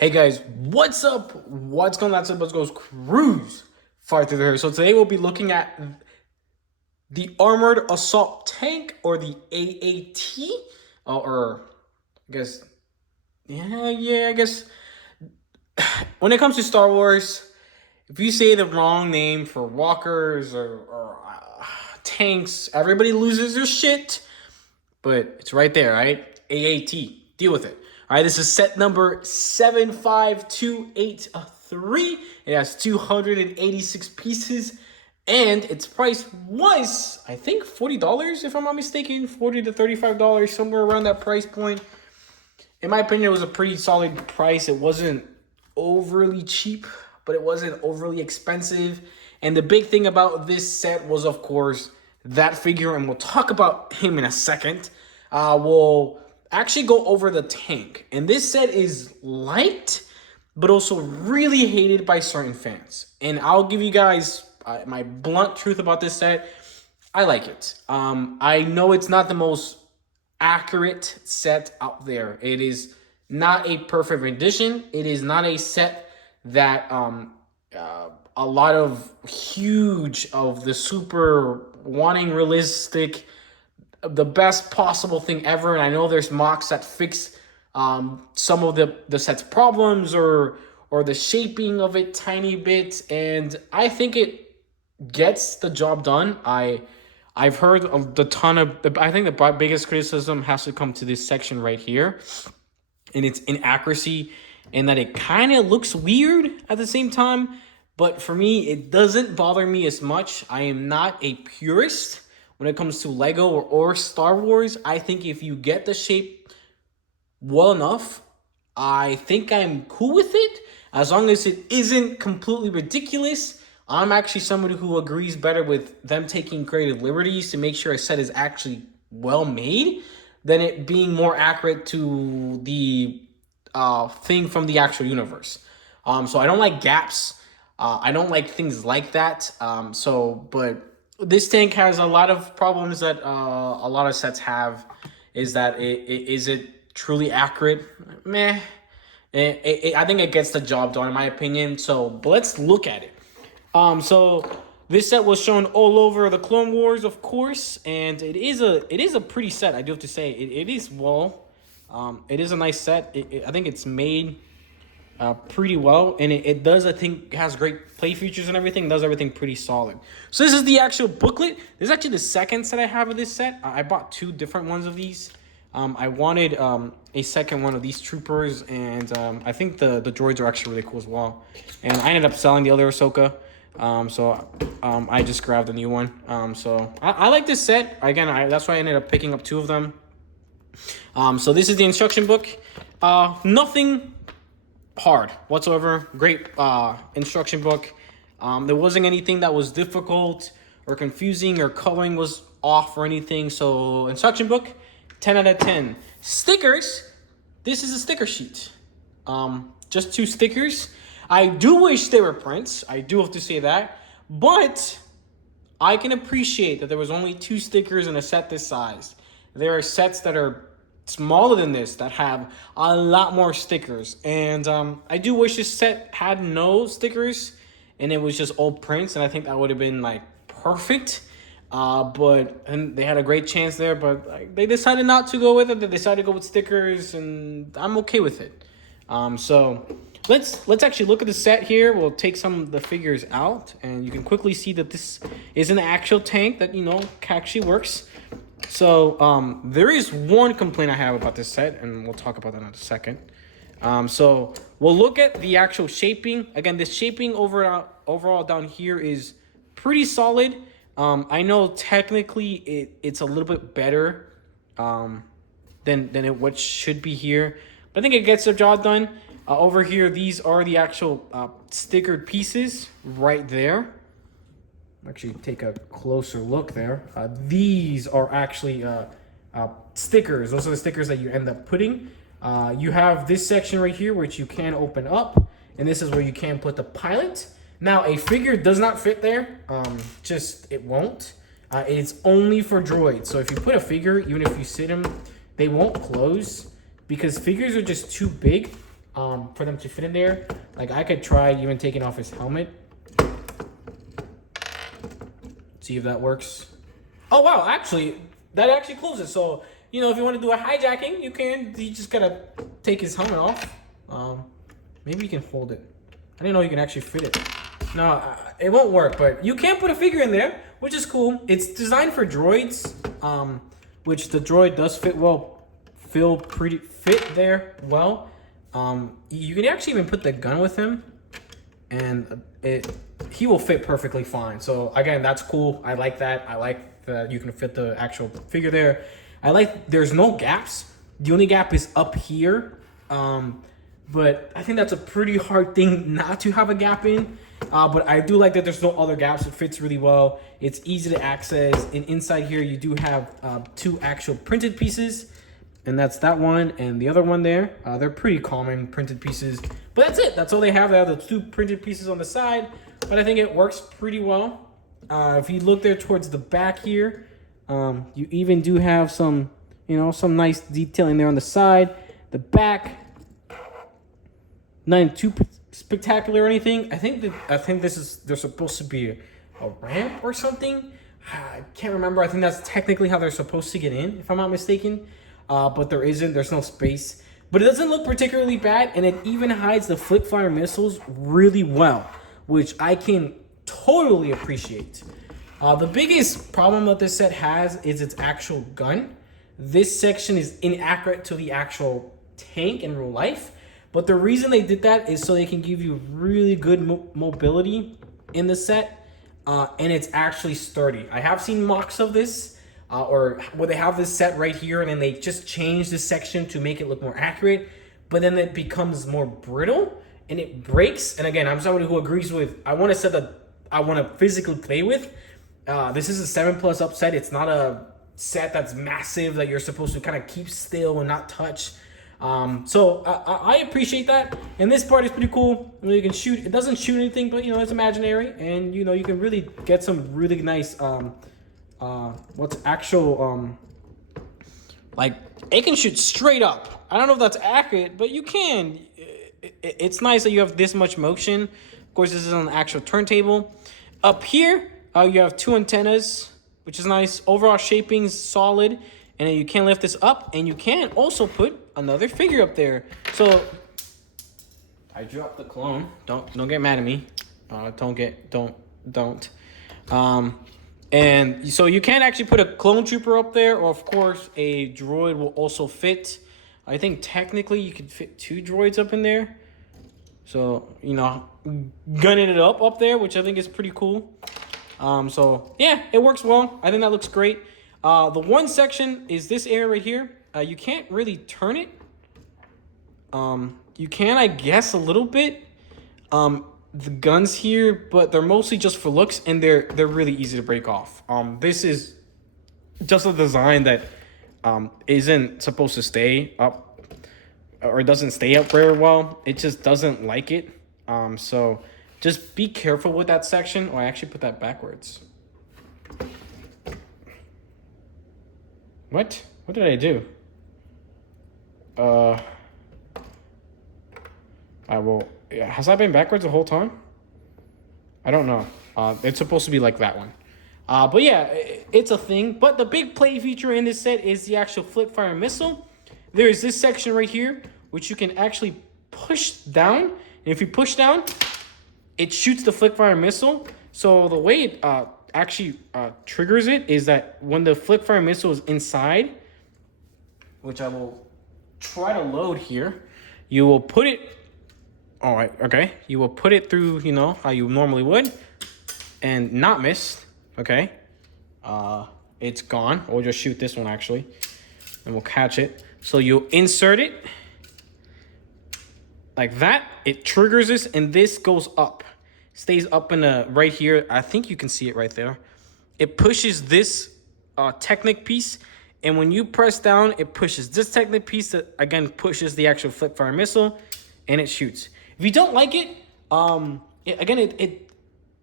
Hey guys, what's up? What's going on? Let's go cruise far through here. So today we'll be looking at the Armored Assault Tank, or the AAT, or I guess, I guess when it comes to Star Wars, if you say the wrong name for walkers or tanks, everybody loses their shit. But it's right there, right? AAT. Deal with it. All right, this is set number 75283. It has 286 pieces, and its price was, I think, $40, if I'm not mistaken, $40 to $35, somewhere around that price point. In my opinion, it was a pretty solid price. It wasn't overly cheap, but it wasn't overly expensive. And the big thing about this set was, of course, that figure, and we'll talk about him in a second. We'll actually go over the tank. And this set is liked, but also really hated by certain fans. And I'll give you guys my blunt truth about this set. I like it. I know it's not the most accurate set out there. It is not a perfect rendition. It is not a set that a lot of huge of the super wanting realistic, the best possible thing ever. And I know there's mocks that fix some of the set's problems or the shaping of it tiny bit, and I think it gets the job done. I've heard a ton of, I think the biggest criticism has to come to this section right here, and it's inaccuracy, and that it kind of looks weird at the same time. But for me, it doesn't bother me as much. I am not a purist when it comes to Lego or Star Wars. I think if you get the shape well enough, I think I'm cool with it, as long as it isn't completely ridiculous. I'm actually somebody who agrees better with them taking creative liberties to make sure a set is actually well made than it being more accurate to the thing from the actual universe. So I don't like gaps. I don't like things like that. But this tank has a lot of problems that a lot of sets have. Is that is it truly accurate? Meh. I think it gets the job done, in my opinion. But let's look at it. So this set was shown all over the Clone Wars, of course, and it is a pretty set. I do have to say it is it is a nice set. I think it's made pretty well, and it does, I think, has great play features and everything. Does everything pretty solid. So this is the actual booklet. This is actually the second set I have of this set. I bought two different ones of these. I wanted a second one of these troopers, and I think the droids are actually really cool as well. And I ended up selling the other Ahsoka, I just grabbed a new one. I like this set. Again, that's why I ended up picking up two of them. So this is the instruction book. Nothing hard whatsoever. Great instruction book. There wasn't anything that was difficult or confusing, or coloring was off or anything. So instruction book, 10 out of 10. Stickers. This is a sticker sheet. Just two stickers. I do wish they were prints. I do have to say that. But I can appreciate that there was only two stickers in a set this size. There are sets that are smaller than this that have a lot more stickers, and I do wish this set had no stickers and it was just old prints, and I think that would have been like perfect. And they had a great chance there, but they decided not to go with it. They decided to go with stickers, and I'm okay with it. So let's actually look at the set here. We'll take some of the figures out, and you can quickly see that this is an actual tank that actually works. So there is one complaint I have about this set, and we'll talk about that in a second. So we'll look at the actual shaping. Again, the shaping overall down here is pretty solid. I know technically it's a little bit better than what should be here, but I think it gets the job done. Over here, these are the actual stickered pieces right there. Actually take a closer look there. These are actually stickers. Those are the stickers that you end up putting. You have this section right here, which you can open up, and this is where you can put the pilot. Now, a figure does not fit there. It won't. It's only for droids. So if you put a figure, even if you sit them, they won't close, because figures are just too big for them to fit in there. Like I could try even taking off his helmet. See if that works. Oh wow, actually, that actually closes. So, you know, if you want to do a hijacking, you can. You just gotta take his helmet off. Maybe you can fold it. I didn't know you can actually fit it. No, it won't work, but you can put a figure in there, which is cool. It's designed for droids, which the droid does fit there well. You can actually even put the gun with him, and he will fit perfectly fine. So again, that's cool. I like that. I like that you can fit the actual figure there. I like there's no gaps. The only gap is up here. But I think that's a pretty hard thing not to have a gap in. But I do like that there's no other gaps. It fits really well. It's easy to access. And inside here, you do have 2 actual printed pieces. And that's that one and the other one there. They're pretty common printed pieces. But that's it. That's all they have. They have the 2 printed pieces on the side. But I think it works pretty well. If you look there towards the back here, you even do have some, some nice detailing there on the side. The back, nothing too spectacular or anything. I think they're supposed to be a ramp or something. I can't remember. I think that's technically how they're supposed to get in, if I'm not mistaken. But there isn't. There's no space. But it doesn't look particularly bad, and it even hides the flip fire missiles really well, which I can totally appreciate. The biggest problem that this set has is its actual gun. This section is inaccurate to the actual tank in real life. But the reason they did that is so they can give you really good mobility in the set. And it's actually sturdy. I have seen mocks of this, or where they have this set right here and then they just change this section to make it look more accurate. But then it becomes more brittle and it breaks. And again, I'm somebody who agrees with, I want a set that I want to physically play with. This is a 7+ up set. It's not a set that's massive that you're supposed to kind of keep still and not touch. So I appreciate that, and this part is pretty cool. You can shoot. It doesn't shoot anything, but it's imaginary, and you can really get some really nice what's actual like it can shoot straight up. I don't know if that's accurate, but you can. It's nice that you have this much motion. Of course, this is on the actual turntable. Up here, you have 2 antennas, which is nice. Overall shaping's solid. And then you can lift this up, and you can also put another figure up there. So I dropped the clone. Don't get mad at me. Don't. And so you can actually put a clone trooper up there, or of course a droid will also fit. I think technically you could fit 2 droids up in there. So gunning it up there, which I think is pretty cool. So yeah, it works well. I think that looks great. The one section is this area right here. You can't really turn it. You can, I guess, a little bit. The guns here, but they're mostly just for looks, and they're really easy to break off. This is just a design that isn't supposed to stay up, or it doesn't stay up very well. It just doesn't like it. So just be careful with that section. Oh, I actually put that backwards. What did I do? Has that been backwards the whole time? I don't know. It's supposed to be like that one. But yeah, it's a thing. But the big play feature in this set is the actual flip fire missile. There's this section right here, which you can actually push down. And if you push down, it shoots the flip fire missile. So the way it actually triggers it is that when the flip fire missile is inside, which I will try to load here, you will put it, all right, okay, you will put it through, how you normally would, and not miss, okay. It's gone. We'll just shoot this one actually, and we'll catch it. So you'll insert it like that. It triggers this, and this goes up. Stays up in the right here. I think you can see it right there. It pushes this Technic piece, and when you press down, it pushes this Technic piece that again pushes the actual flip fire missile, and it shoots. If you don't like it,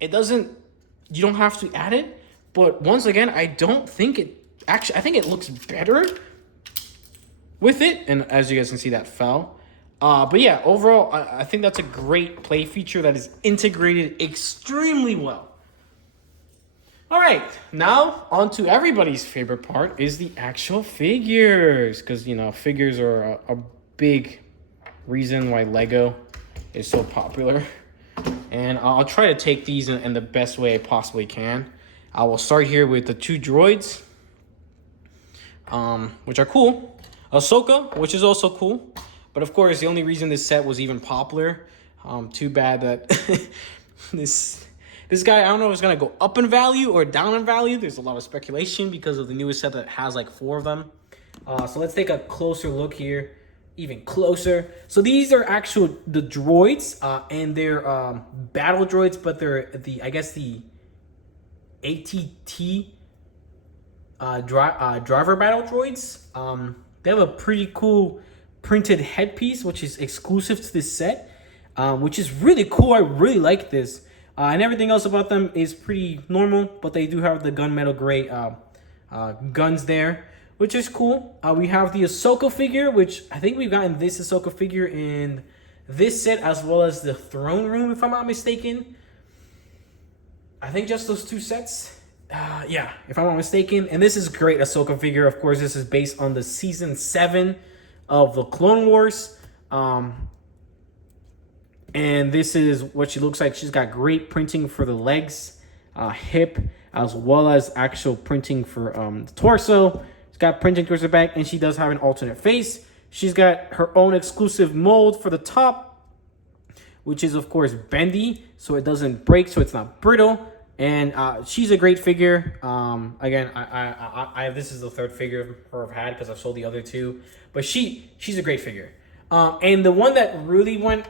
it doesn't. You don't have to add it, but once again, I don't think it. Actually, I think it looks better with it. And as you guys can see, that fell. But yeah, overall, I think that's a great play feature that is integrated extremely well. All right, now on to everybody's favorite part is the actual figures, because you know figures are a big reason why Lego is so popular. And I'll try to take these in the best way I possibly can. I will start here with the two droids, which are cool. Ahsoka, which is also cool. But of course, the only reason this set was even popular, too bad that this guy, I don't know if it's going to go up in value or down in value. There's a lot of speculation because of the newest set that has like 4 of them. So let's take a closer look here. Even closer. So these are the droids, and they're battle droids, but they're the AAT driver battle droids. They have a pretty cool printed headpiece, which is exclusive to this set, which is really cool. I really like this. And everything else about them is pretty normal, but they do have the gunmetal gray guns there, which is cool. We have the Ahsoka figure, which I think we've gotten this Ahsoka figure in this set, as well as the throne room, if I'm not mistaken. I think just those 2 sets. Yeah, if I'm not mistaken. And this is a great Ahsoka figure. Of course, this is based on the season 7 of the Clone Wars. And this is what she looks like. She's got great printing for the legs, hip, as well as actual printing for the torso. She's got printing towards the back, and she does have an alternate face. She's got her own exclusive mold for the top, which is, of course, bendy, so it doesn't break, so it's not brittle. And she's a great figure. Again, I this is the 3rd figure of her I've had because I've sold the other 2. But she's a great figure. And the one that really went,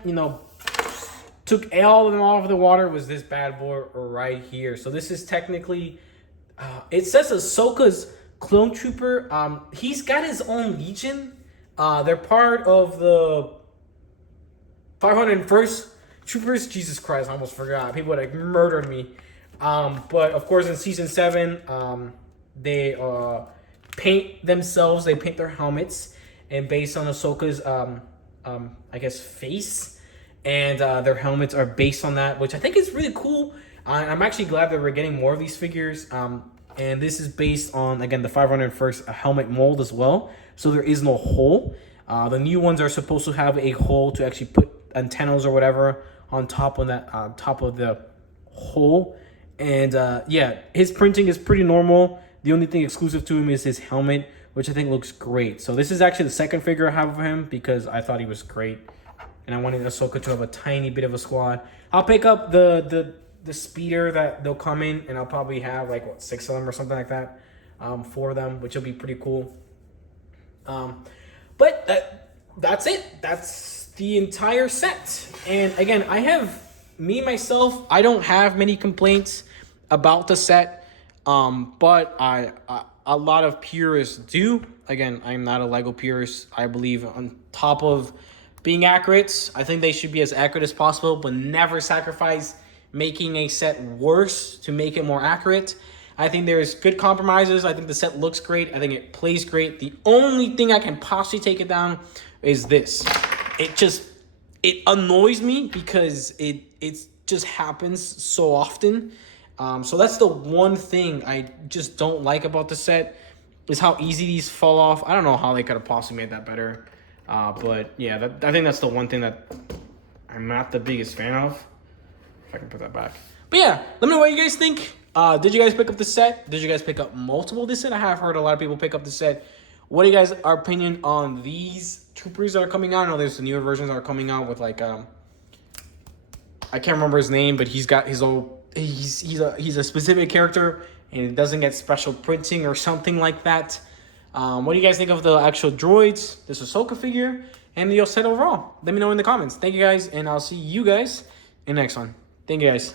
took all of them off the water was this bad boy right here. So this is technically, it says Ahsoka's clone trooper. He's got his own legion. They're part of the 501st Troopers. Jesus Christ, I almost forgot. People would have murdered me. But of course in season 7, they paint themselves. They paint their helmets, and based on Ahsoka's, face. And their helmets are based on that, which I think is really cool. I'm actually glad that we're getting more of these figures. And this is based on, again, the 501st helmet mold as well. So there is no hole. The new ones are supposed to have a hole to actually put antennas or whatever on top of that, top of the hole. And yeah, his printing is pretty normal. The only thing exclusive to him is his helmet, which I think looks great. So this is actually the 2nd figure I have of him because I thought he was great. And I wanted Ahsoka to have a tiny bit of a squad. I'll pick up the speeder that they'll come in, and I'll probably have like 6 of them or something like that, for them, which will be pretty cool. But that's it. That's the entire set. And again, myself, I don't have many complaints about the set, but a lot of purists do. Again, I'm not a Lego purist. I believe on top of being accurate, I think they should be as accurate as possible, but never sacrifice making a set worse to make it more accurate. I think there's good compromises. I think the set looks great. I think it plays great. The only thing I can possibly take it down is this. It annoys me because it just happens so often. So that's the one thing I just don't like about the set, is how easy these fall off. I don't know how they could have possibly made that better. But yeah, I think that's the one thing that I'm not the biggest fan of. If I can put that back. But yeah, let me know what you guys think. Did you guys pick up the set? Did you guys pick up multiple this set? I have heard a lot of people pick up the set. What are you guys' opinion on these troopers that are coming out? I know there's the newer versions that are coming out with like I can't remember his name, but he's got his own. He's a specific character, and it doesn't get special printing or something like that. What do you guys think of the actual droids, this Ahsoka figure, and the set overall? Let me know in the comments. Thank you guys, and I'll see you guys in the next one. Thank you guys.